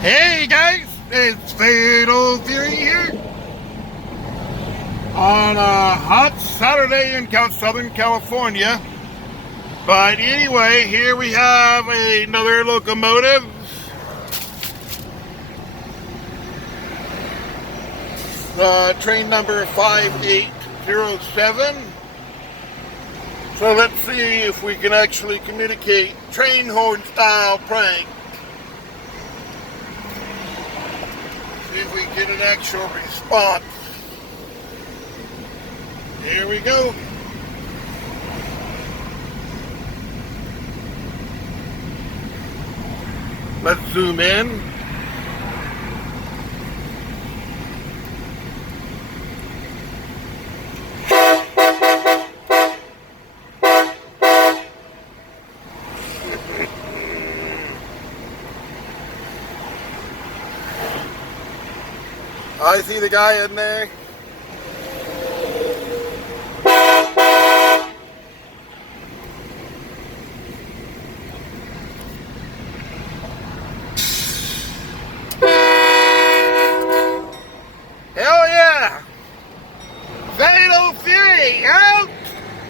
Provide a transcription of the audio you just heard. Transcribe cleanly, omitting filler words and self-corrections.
Hey guys, it's Fatal Theory here on a hot Saturday in Southern California. But anyway, here we have another locomotive. Train number 5807. So let's see if we can actually communicate train horn style prank. See if we can get an actual response. Here we go. Let's zoom in. I see the guy in there.